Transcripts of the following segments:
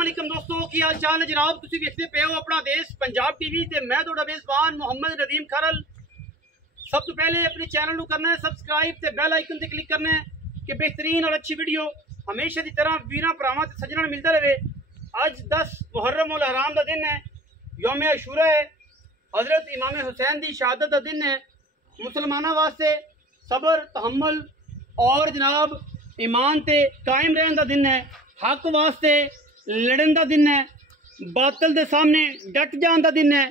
अस्सलामुअलैकुम दोस्तों की हाल चाल है जनाब। तुसी देखते पे हो अपना देश पंजाब टीवी ते मैं थोड़ा मेजबान मोहम्मद नदीम खरल। सब तो पहले अपने चैनल को करना है सब्सक्राइब ते बेल आइकन ते क्लिक करना है कि बेहतरीन और अच्छी वीडियो हमेशा की तरह वीरा भरावां ते सज्जनां नूं मिलता रहे। अज 10 मुहर्रम उल हराम का दिन है, यौम अशूरा है, हजरत इमाम हुसैन की शहादत का दिन है। मुसलमानों वास्ते सबर तहम्मुल और जनाब ईमान ते कायम रहने का दिन है। हक वास्ते लड़न का दिन है, बातल के सामने डट जाने का दिन है।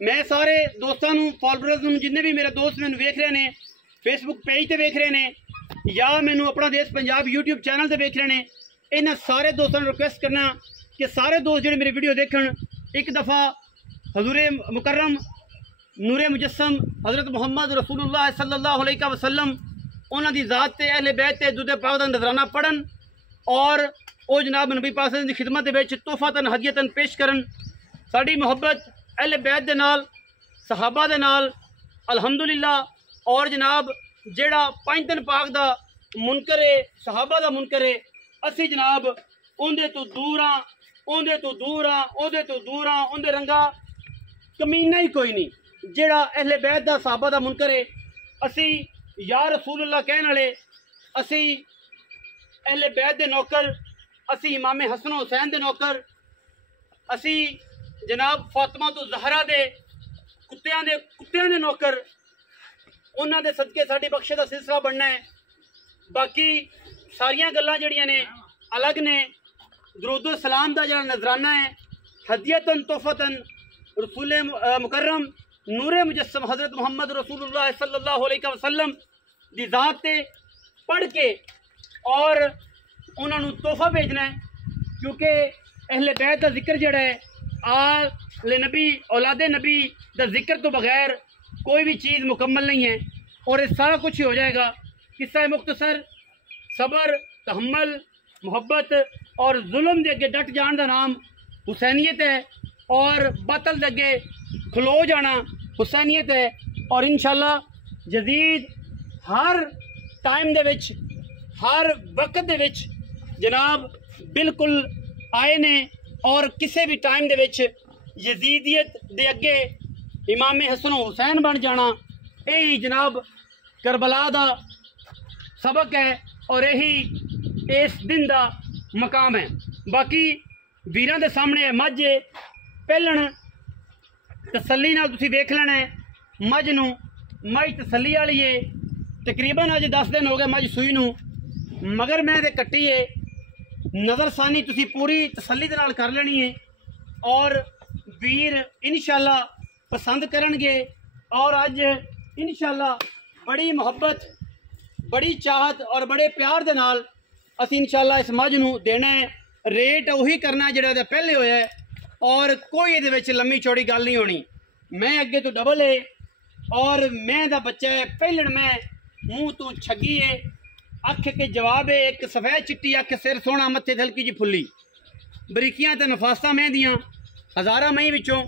मैं सारे दोस्तों फॉलोअर्स जिन्हें भी मेरे दोस्त मैंने वेख रहे हैं फेसबुक पेज से वेख रहे हैं या मैनू अपना देश पंजाब यूट्यूब चैनल से वेख रहे हैं, इन्होंने सारे दोस्तों रिक्वेस्ट करना कि सारे दोस्त जो मेरी वीडियो देखन एक दफ़ा हजूर मुकर्रम नूरे मुजस्सम हज़रत मुहम्मद रसूलुल्लाह सल्लल्लाहु अलैहि वसल्लम उन्होंने दी ज़ात ते अहले बैत ते दुध पाक दा नजराना पढ़न और वो जनाब नबी पाक की खिदमत के तोहफतन हदियतन पेश करन। साड़ी मुहब्बत अहले बैत दे नाल सहाबा दे नाल अल्हम्दुलिल्लाह। और जनाब जेड़ा पंज दिन पाक दा मुनकर है सहाबा दा मुनकर है, असी जनाब उनदे तो दूर हाँ, उनदे तो दूर हाँ, उनदे तो दूर हाँ, उनदे रंगा कमीना ही कोई नहीं। जेड़ा अहले बैत दा सहाबा दा मुनकर है, असी या रसूलुल्लाह कहने वाले, असी अहले बैत दे नौकर, असी इमाम हसन हुसैन दे नौकर, असी जनाब फातिमा तो जहरा दे कुत्तियां दे नौकर, उन्हां दे सदके साडी बख्शे दा सिलसिला बनना है। बाकी सारियां गल्लां जड़ियां ने अलग ने। दरूद सलाम दा जड़ा नजराना है हदियतन तोहफतन रसूल मुकर्रम नूरे मुजस्सम हज़रत मुहम्मद रसूलुल्लाह सल्लल्लाहु अलैहि वसल्लम दी ज़ात ते पढ़ के और उन्होंने तोहफा भेजना है, क्योंकि अहले बैत का जिक्र जड़ा है आल नबी औलाद नबी का जिक्र तो बगैर कोई भी चीज़ मुकम्मल नहीं है। और ये सारा कुछ ही हो जाएगा। किस्सा मुख्तसर सबर तहम्मुल मुहब्बत और जुल्म के अगे डट जाने का नाम हुसैनियत है और बातल के अगे खलो जाना हुसैनियत है। और इंशाअल्लाह जदीद हर टाइम दे विच हर वक्त दे विच जनाब बिल्कुल आए ने और किसी भी टाइम दे विच यजीदियत दे अगे इमाम हसन हुसैन बन जाना यही जनाब करबला दा सबक है और यही इस दिन का मकाम है। बाकी वीरां दे सामने मझ पहलन तसल्ली नाल तुसीं देख लेना है। मझ नूं मझ तसल्ली वाली है, तकरीबन अज 10 दिन हो गए मझ सूई नूं, मगर मैं ते कट्टी है। नज़रसानी तुसी पूरी तसल्ली दे नाल कर लेनी है और वीर इंशाअल्लाह पसंद करनगे। और अज इंशाअल्लाह बड़ी मुहब्बत बड़ी चाहत और बड़े प्यार दे नाल असी इंशाअल्लाह इस मझ नूं देना है। रेट उही करना जिहड़ा दे पहले होया है और कोई इहदे विच लम्मी चौड़ी गल नहीं होनी। मैं अगे तो डबल है और मैं दा बच्चा है, पहलण मैं मुँह तो छगी है, अख के जवाब है, एक सफेद चिट्टी अख, सिर सोहना, मत्थे हल्की जी फुल्ली, बरीकियां ते नफास्तां मैं दियां हज़ारां मई विचों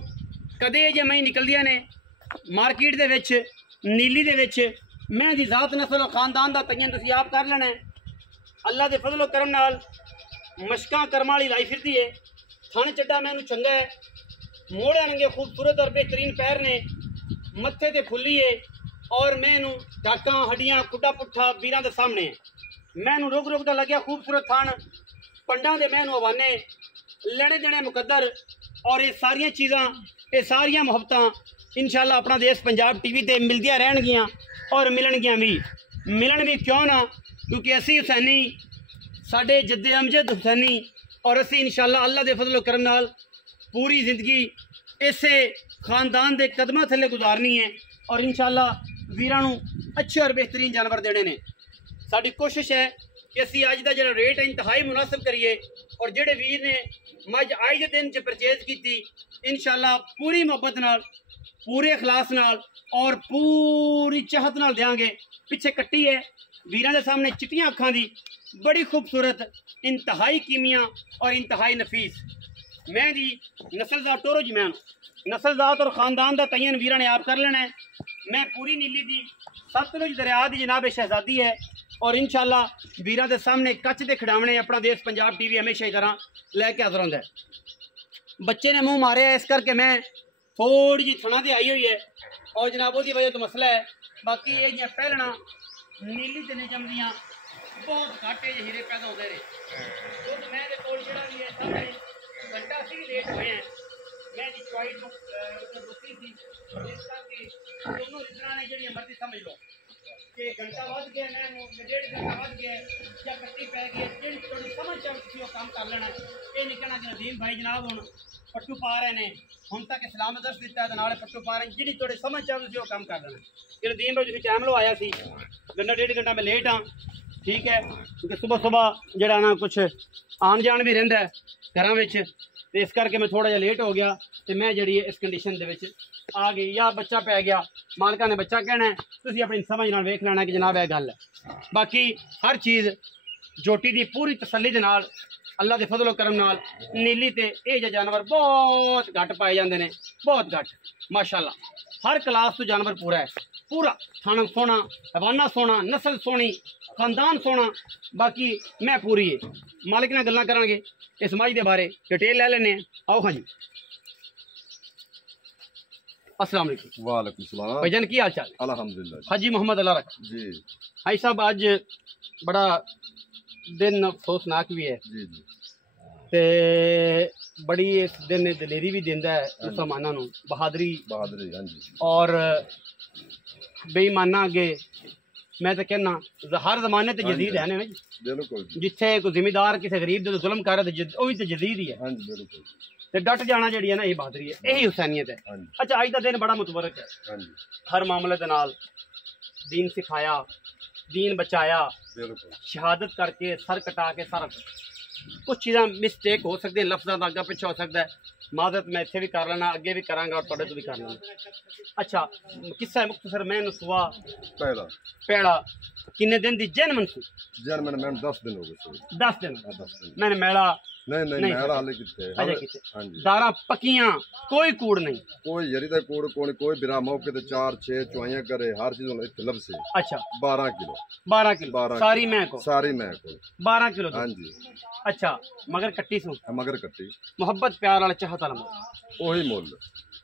कदे जे मई निकलदियां ने मार्केट दे विच नीली दे विच। मैं दी ज़ात नस्ल खानदान दा तयन तुसीं आप कर लेना है। अल्लाह दे फजलो करम नाल मशकां कर्मां वाली लाई फिरदी है। थन चड्डा मैनू चंगा है, मोड़े नंगे खूबसूरत और बेहतरीन पैर ने, मत्थे ते फुल्ली है और मैनू डाकां हड्डियां कुड्डा पुट्ठा वीरां दे सामने है। मैनू रुक रुक दा लग्या खूबसूरत थान पंडा दे मैनू हवाने लड़े जने मुकद्दर और ये सारियां चीज़ां ये सारियां मुहब्बतां इंशाअल्लाह अपना देश पंजाब टीवी ते मिलदियां रहनगियां और मिलणगियां भी। मिलन भी क्यों ना, क्योंकि असी हुसैनी साडे जद्दे अमजद हुसैनी और असी इंशाअल्लाह अल्लाह दे फजलो करम नाल पूरी जिंदगी इसे खानदान के कदमां थले गुजारनी है और इंशाअल्लाह वीरां नूं अच्छे और बेहतरीन जानवर देने ने। साडी कोशिश है कि असी अज का जो रेट है इंतहाई मुनासिब करिए और जेडे वीर ने मझ अज के दिन च परचेज की इंशाअल्लाह पूरी मुहब्बत नाल पूरे अखलास नाल और पूरी चाहत नाल देंगे। पिछे कट्टी है वीरां दे सामने चिट्टियां अखां दी बड़ी खूबसूरत इंतहाई कीमिया और इंतहाई नफीस मैं जी नस्लजात टोरो जी मैं नस्लजात और खानदान का तयन वीर ने आप कर लेना है। मैं पूरी नीली दी सतलुज दरिया की जनाब शहजादी है और इंशाल्लाह वीर के सामने कच के खिडावने अपना देश पंजाब टीवी हमेशा ही तरह लैके हाजिर होंदा है। बच्चे ने मुँह मारे है इस करके मैं थोड़ी जी थना से आई हुई है और जनाब वो वजह तो मसला है। बाकी ये जी पहलना नीली ते नहीं जमदियाँ बहुत घट है हीरे पैदा होते रहे। तो मैं भी है सामने घंटा से भी लेट हुए हैं। मैं जी चॉइस रुकी थी इस करके दोनों रिश्तेदार ने जी मर्जी समझ लो कि घंटा वध गया मैं 1.5 घंटा वध गया या कट्टी पै गई थोड़ी समझ चाहिए काम कर लेना। ये नहीं कहना कि नदीम भाई जनाब हूँ पट्टू पा रहे हैं हम तक इस्लाम दस दिता है नाले पट्टू पा रहे हैं जी थोड़ी समझ चाहिए वो काम कर लेना। कि नदीम भाई तुम टाइम लो आया सी घंटा 1.5 घंटा मैं लेट हाँ ठीक है क्योंकि सुबह सुबह जरा ना कुछ आन जान भी रहिंदा है घरों में तो इस करके मैं थोड़ा जिहा लेट हो गया तो मैं जी इस कंडीशन के आ गई या बच्चा पै गया मालका ने बच्चा कहना है तुसीं अपनी समझ नाल वेख लेना कि जनाब यह गल है। बाकी हर चीज़ जोटी की पूरी तसल्ली दे नाल अल्लाह के फजलो करम नाल नीली ते ये जानवर बहुत घट पाए जाते हैं बहुत घट माशाल्लाह हर क्लास तो जानवर पूरा है पूरा थाना सोना हवाना सोना नस्ल सोनी खानदान सोना बाकी मैं पूरी है मालिक ने गल्लां करांगे इस मज के बारे डिटेल ले लेने आओ। हाँ जी अस्सलाम वालेकुम। वालेकुम सलाम भाईजान की हाल चाल? अल्हम्दुलिल्लाह। हाजी मोहम्मद अल्लाह रख जी भाई साहब आज बड़ा दिन अफसोसनाक भी है जी जी ते बड़ी इस दिन दलेरी भी दिंदा है मुसलमाना नूं बहादरी बहादुरी हाँ जी और बेईमाना अगे मैं तो कहना हर जमाने ते जदीद है ना जी बिल्कुल जिथे कोई जिमीदार किसी गरीब दे जुल्म कर रहा तो भी तो जदीद ही है हाँ जी बिल्कुल ते डट जाना जी है ना ये बहादुरी है यही हुसैनियत है। हाँ जी अच्छा अज का दिन बड़ा मुतबरक है हाँ जी हर मामले दे नाल दीन सिखाया दीन बचाया बिल्कुल शहादत करके सर कटा के सारा कुछ चीज़ा मिसटेक हो सकती है लफ्ज़ों का अग्गा पिछा हो सकता है माजरत मैं इतने भी कर लेना अगे भी करांगा और थोड़े तो भी कर लेना। अच्छा किस्सा मुख्तसर मैं सुबह पहला पेड़ा किन्ने दिन दी जन मनसू जन मैंने 10 दिन हो गए 10 दिन 10 दिन मैंने मेला नहीं नहीं नहीं, मेरा हाले कितने अजे किते हाँ जी दारा पकियां कोई कूड़ नहीं कोई यरी दा कूड़ कोई बिरा मौके ते 4-6 चुआइयां करे हर चीज होने इत्थे लब से अच्छा 12 किलो 12 किलो सारी मैं को सारी मैं को 12 किलो हाँ जी अच्छा मगर कट्टी सू मगर कट्टी मोहब्बत प्यार वाला चाहत वाला मुल ओही मुल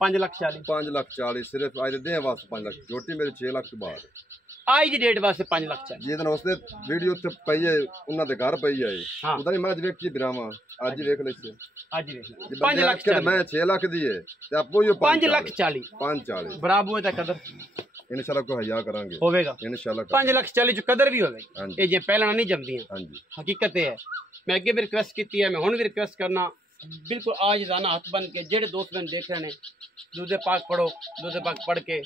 5,40,000 5,40,000 सिर्फ आज दे वास्ते 5 लाख जोटी मेरे 6 लाख तो बाहर आज की डेट वास्ते 5 लाख चाहिए जिस दिन उसने वीडियो उत्ते पई है उन्हां दे घर पई है हाँ उदा ही मैं वेखी बिरावा आज ही वेख ले आज ही देख 5 लाख के मैं 6 लाख दी है ते आपो यो 5,40,000 540 बराबर है कदर इंशाल्लाह को हया करांगे होवेगा इंशाल्लाह 5,40,000 जो कदर भी होवेगी हाँ ये जे पहला नहीं जमदियां हाँ जी हकीकत है। मैं अगे भी रिक्वेस्ट की है मैं हुण भी रिक्वेस्ट करना बिल्कुल आज जाना हाथ बन के जेडे दोस्त मैंने देख रहे हैं दूधे पाक पढ़ो दूधे पाक पढ़ के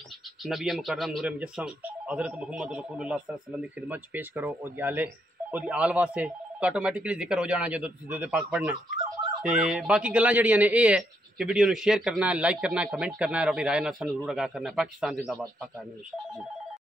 नबी मुकर्रम नूर मुजस्सम हज़रत मुहम्मद रसूलुल्लाह सल्लल्लाहु अलैहि वसल्लम की खिदमत पेश करो और आले और आल वास्ते तो ऑटोमैटिकली जिक्र हो जाना जो दूधे पाक पढ़ना तो बाकी गल्लां जड़ियां ने ये है कि वीडियो शेयर करना है लाइक करना है कमेंट करना है और अपनी राय ना सानू जरूर आगाह करना है। पाकिस्तान जिंदाबाद पाक आर्मी।